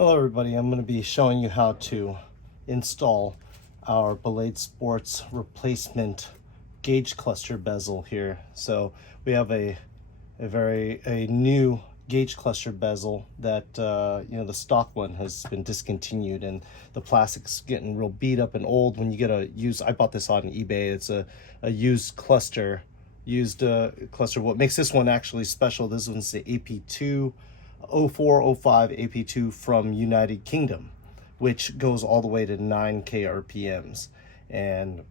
Hello everybody, I'm going to be showing you how to install our Ballade Sports replacement gauge cluster bezel here. So we have a new gauge cluster bezel that the stock one has been discontinued, and the plastic's getting real beat up and old. When you get a used, I bought this on eBay, it's a used cluster. What makes this one actually special, this one's the AP2 0405 AP2 from United Kingdom, which goes all the way to 9k RPMs, and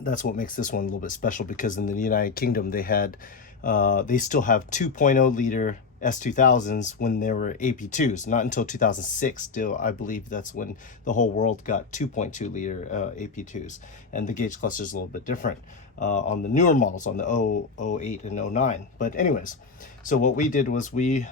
that's what makes this one a little bit special, because in the United Kingdom they still have 2.0 liter S2000s when they were AP2s. Not until 2006 still, I believe that's when the whole world got 2.2 liter AP2s, and the gauge cluster is a little bit different on the newer models, on the 08 and 09. But anyways, so what we did was we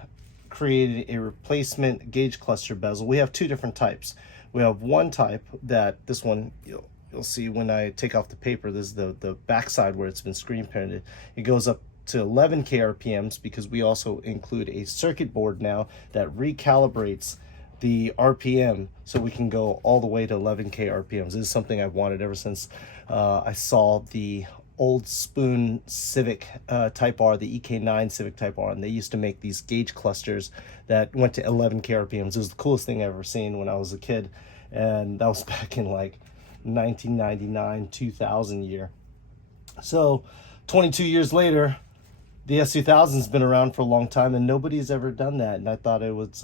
created a replacement gauge cluster bezel. We have two different types. We have one type that, this one you'll see when I take off the paper, this is the back side where it's been screen printed. It goes up to 11k RPMs because we also include a circuit board now that recalibrates the RPM so we can go all the way to 11k RPMs. This is something I've wanted ever since I saw the old Spoon Civic Type R, the EK9 Civic Type R, and they used to make these gauge clusters that went to 11k RPMs. It was the coolest thing I've ever seen when I was a kid, and that was back in like 1999, 2000 year. So 22 years later, the S2000's been around for a long time, and nobody's ever done that, and I thought it would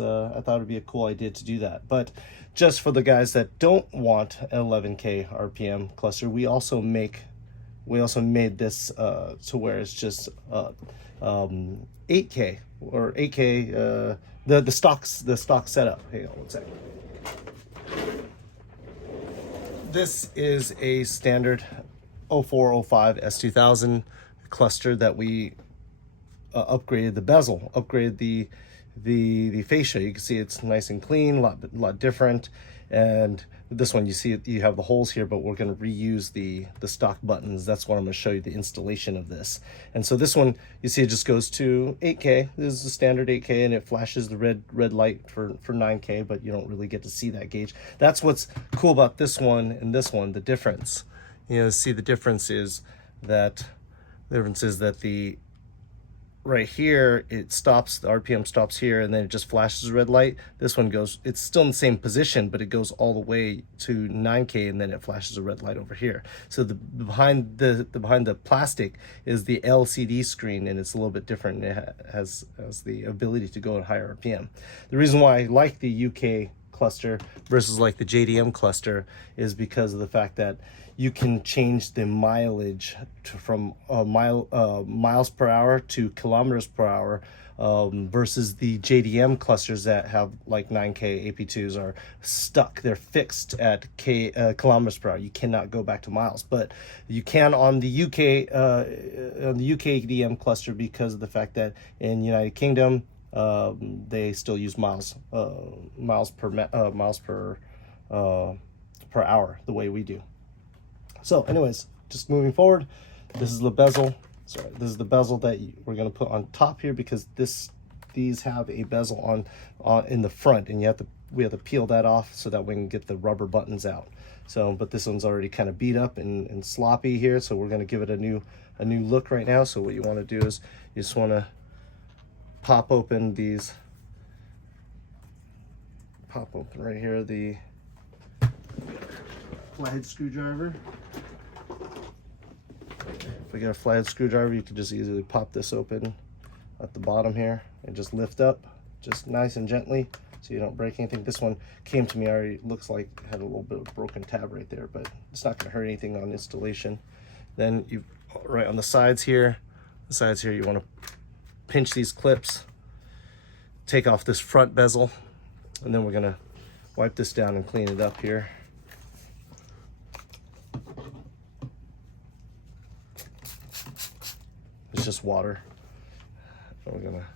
be a cool idea to do that. But just for the guys that don't want an 11k RPM cluster, we also made this to where it's just 8k or 8k, the stock setup. Hang on one second. This is a standard 0405 S2000 cluster that we upgraded the bezel, upgraded the fascia. You can see it's nice and clean, a lot different. And this one, you see you have the holes here, but we're going to reuse the stock buttons. That's what I'm going to show you, the installation of this. And so this one, you see it just goes to 8k. This is the standard 8k, and it flashes the red light for 9k, but you don't really get to see that gauge. That's what's cool about this one and this one. The difference, see the difference is that the right here, it stops, the RPM stops here, and then it just flashes a red light. This one goes, it's still in the same position, but it goes all the way to 9k, and then it flashes a red light over here. So the behind the plastic is the LCD screen, and it's a little bit different. It has the ability to go at higher RPM. The reason why I like the UK cluster versus like the JDM cluster is because of the fact that you can change the mileage from miles per hour to kilometers per hour, versus the JDM clusters that have like 9k AP2s are stuck. They're fixed at kilometers per hour. You cannot go back to miles, but you can on the UK DM cluster, because of the fact that in United Kingdom they still use miles per hour the way we do. So anyways, just moving forward, this is the bezel. Sorry, this is the bezel that we're going to put on top here, because these have a bezel on in the front, and we have to peel that off so that we can get the rubber buttons out. So, but this one's already kind of beat up and sloppy here, so we're going to give it a new look right now. So what you want to do is you just want to pop open right here the flathead screwdriver. If we get a flathead screwdriver, you can just easily pop this open at the bottom here and just lift up, just nice and gently, so you don't break anything. This one came to me already, looks like it had a little bit of a broken tab right there, but it's not going to hurt anything on installation. Then you, right on the sides here, you want to pinch these clips, take off this front bezel, and then we're going to wipe this down and clean it up here. It's just water. And we're gonna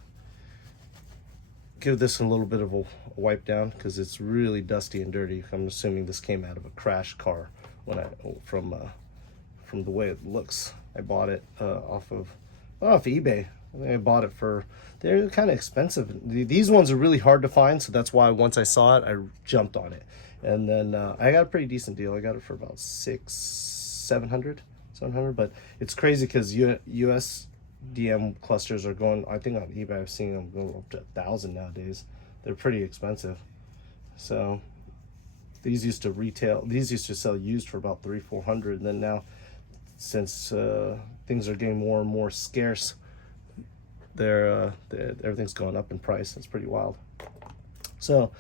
give this a little bit of a wipe down because it's really dusty and dirty. I'm assuming this came out of a crash car from the way it looks. I bought it off eBay I think I bought it for, they're kind of expensive. These ones are really hard to find, so that's why once I saw it, I jumped on it. And then I got a pretty decent deal. I got it for about 700. But it's crazy because US DM clusters are going, I think on eBay I've seen them go up to 1,000 nowadays. They're pretty expensive. So these used to sell used for about 300-400, and then now, since things are getting more and more scarce, everything's going up in price. It's pretty wild. So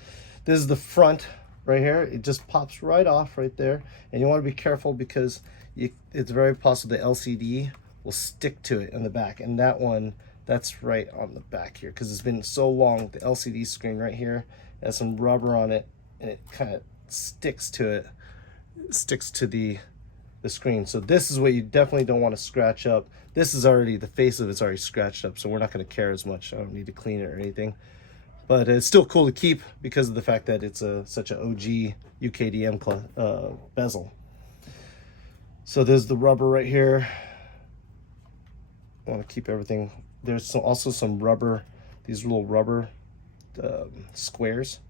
this is the front right here. It just pops right off right there, and you want to be careful because it's very possible the LCD will stick to it in the back, and that's right on the back here because it's been so long. The LCD screen right here has some rubber on it, and it kind of sticks to the screen. So this is what you definitely don't want to scratch up. This is already, the face of it's already scratched up, so we're not going to care as much. I don't need to clean it or anything, but it's still cool to keep because of the fact that it's such an OG UKDM bezel. So there's the rubber right here. I want to keep everything. There's also some rubber, these little rubber squares.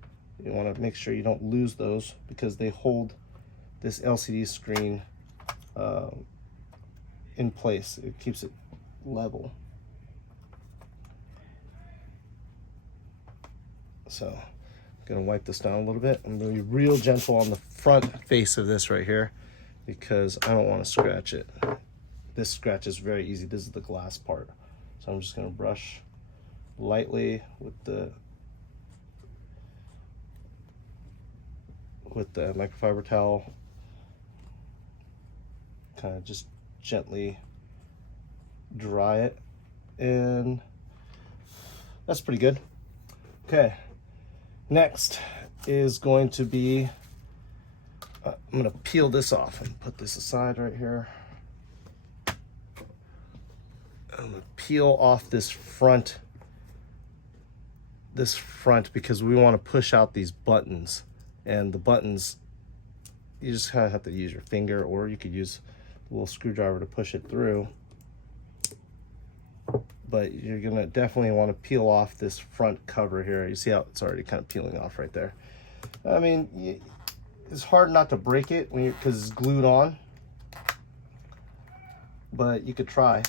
You want to make sure you don't lose those because they hold this LCD screen in place. It keeps it level. So I'm gonna wipe this down a little bit. I'm gonna be real gentle on the front face of this right here because I don't want to scratch it. This scratch is very easy. This is the glass part. So I'm just gonna brush lightly with the microfiber towel, kind of just gently dry it, and that's pretty good. Okay, next is going to be, I'm gonna peel this off and put this aside right here. I'm gonna peel off this front because we want to push out these buttons. And the buttons, you just kind of have to use your finger, or you could use a little screwdriver to push it through. But you're gonna definitely want to peel off this front cover here. You see how it's already kind of peeling off right there. I mean, it's hard not to break it because it's glued on, but you could try.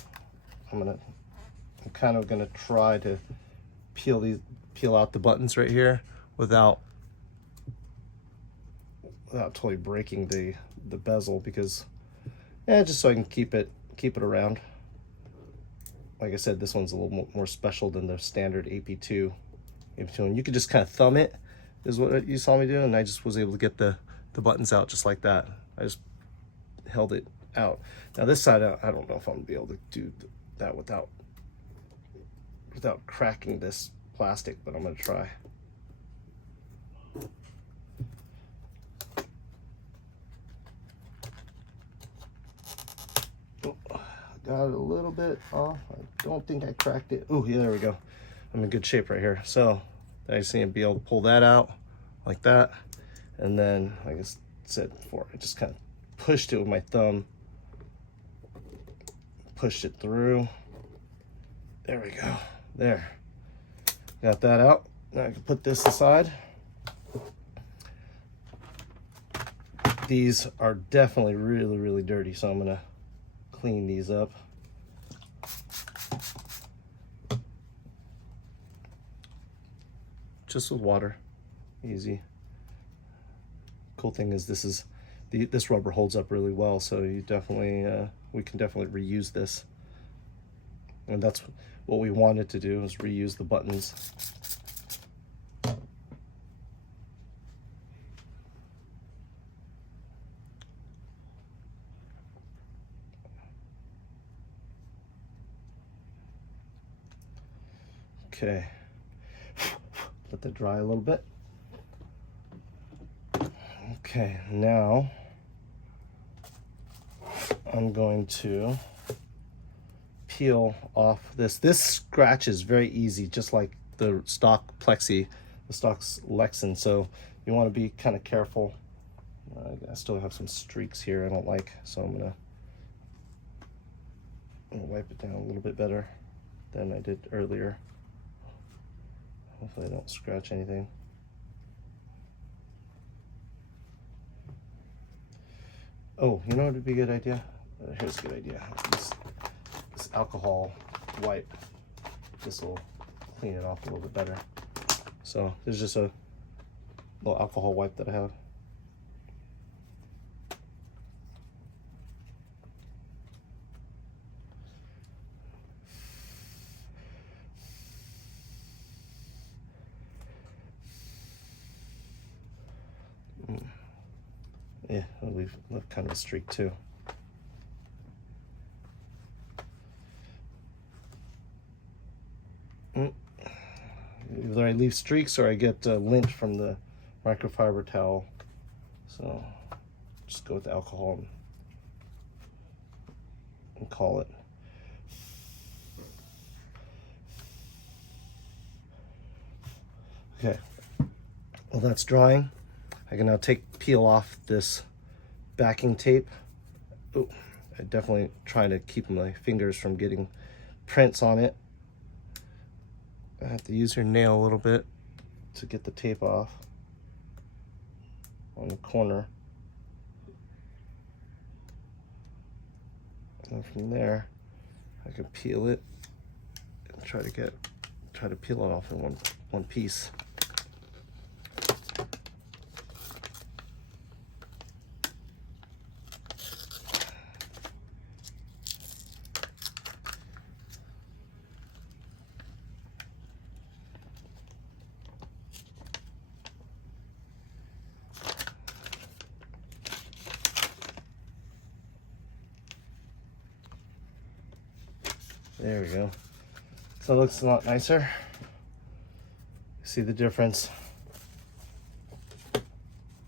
I'm kind of gonna try to peel out the buttons right here without totally breaking the bezel, because just so I can keep it around. Like I said, this one's a little more special than the standard AP2, and you could just kind of thumb it, is what you saw me do, and I just was able to get the buttons out just like that. I just held it out. Now this side, I don't know if I'm gonna be able to do that without cracking this plastic, but I'm gonna try. Got it a little bit off. I don't think I cracked it. Oh yeah, there we go. I'm in good shape right here. So I just need to be able to pull that out like that, and then, like I said before, I just kind of pushed it with my thumb, pushed it through. There we go. There, got that out. Now I can put this aside. These are definitely really, really dirty, so I'm gonna clean these up. Just with water, easy. Cool thing is this rubber holds up really well, so we can definitely reuse this. And that's what we wanted to do, is reuse the buttons. Okay, let that dry a little bit. Okay, now I'm going to peel off this. This scratch is very easy, just like the stock plexi, the stock Lexan, so you want to be kind of careful. I still have some streaks here I don't like, so I'm gonna wipe it down a little bit better. than I did earlier. Hopefully I don't scratch anything. Oh, you know what would be a good idea? Here's a good idea. This alcohol wipe. This will clean it off a little bit better. So there's just a little alcohol wipe that I have. Yeah, we've left kind of a streak too. Either I leave streaks or I get lint from the microfiber towel. So just go with the alcohol and call it. Okay, well that's drying. I can now peel off this backing tape. Oh, I definitely trying to keep my fingers from getting prints on it. I have to use your nail a little bit to get the tape off on the corner. And from there, I can peel it and try to peel it off in one piece. There we go. So it looks a lot nicer. See the difference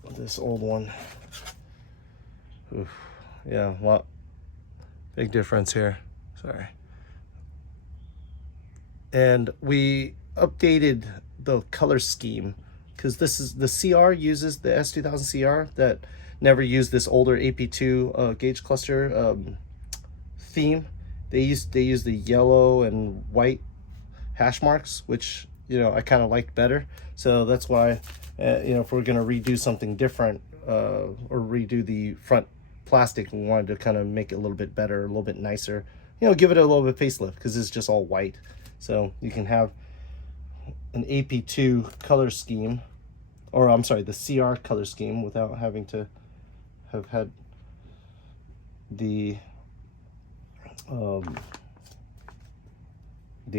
with this old one. Oof. Yeah, big difference here. Sorry. And we updated the color scheme because this is the CR uses the S2000 CR that never used this older AP2 gauge cluster theme. They use the yellow and white hash marks, which I kind of liked better. So that's why if we're gonna redo something different or redo the front plastic, we wanted to kind of make it a little bit better, a little bit nicer. Give it a little bit facelift because it's just all white. So you can have an AP2 color scheme, or I'm sorry, the CR color scheme without having to have had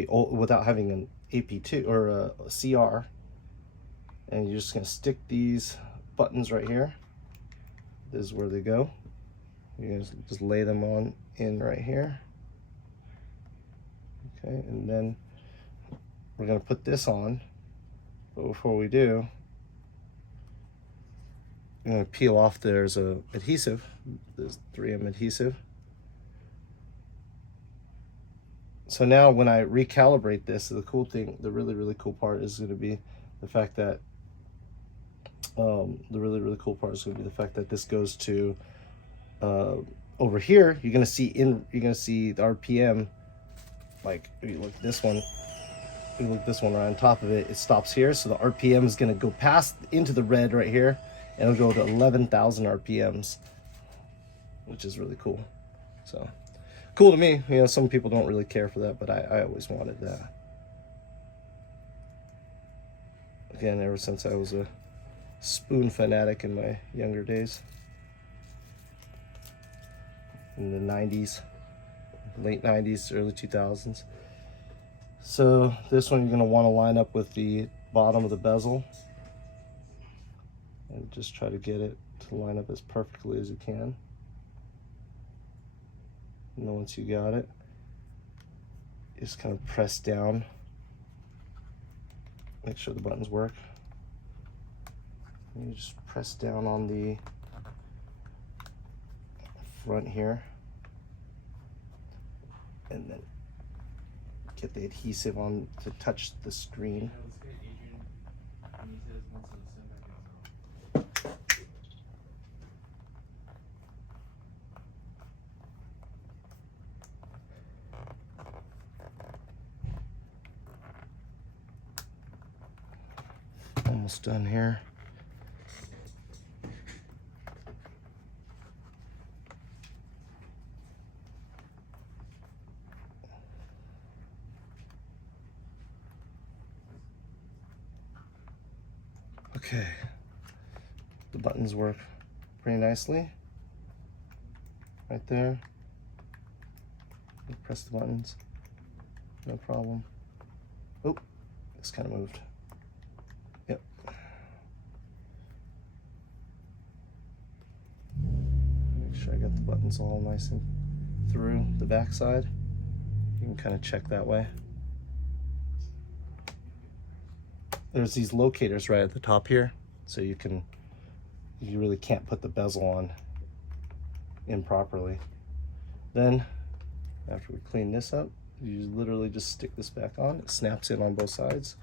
without having an AP2 or a CR. And you're just gonna stick these buttons right here. This is where they go. You're gonna just lay them on in right here. Okay, and then we're gonna put this on. But before we do, I'm gonna peel off. There's a adhesive. There's 3M adhesive. So now when I recalibrate this, the really cool part is going to be the fact that this goes to over here. You're going to see the RPM. Like if you look at this one, right on top of it, it stops here. So the RPM is going to go past into the red right here, and it'll go to 11,000 RPMs, which is really cool. So. Cool to me. Some people don't really care for that, but I always wanted that. Again, ever since I was a spoon fanatic in my younger days. In the 90s, late 90s, early 2000s. So this one you're going to want to line up with the bottom of the bezel. And just try to get it to line up as perfectly as you can. And then once you got it, just kind of press down. Make sure the buttons work. And you just press down on the front here. And then get the adhesive on to touch the screen. almost done here. Okay, the buttons work pretty nicely right there. You press the buttons, no problem. Oh, this kind of moved. Yep. Make sure I got the buttons all nice and through the back side. You can kind of check that way. There's these locators right at the top here, so you really can't put the bezel on improperly. Then, after we clean this up, you literally just stick this back on. It snaps in on both sides,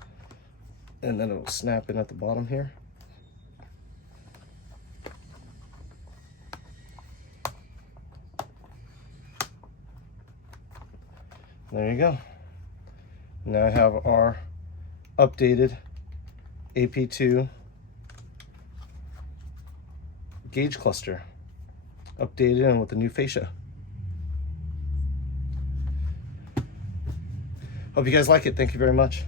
and then it'll snap in at the bottom here. There you go. Now I have our updated AP2 gauge cluster, updated and with the new fascia. Hope you guys like it. Thank you very much.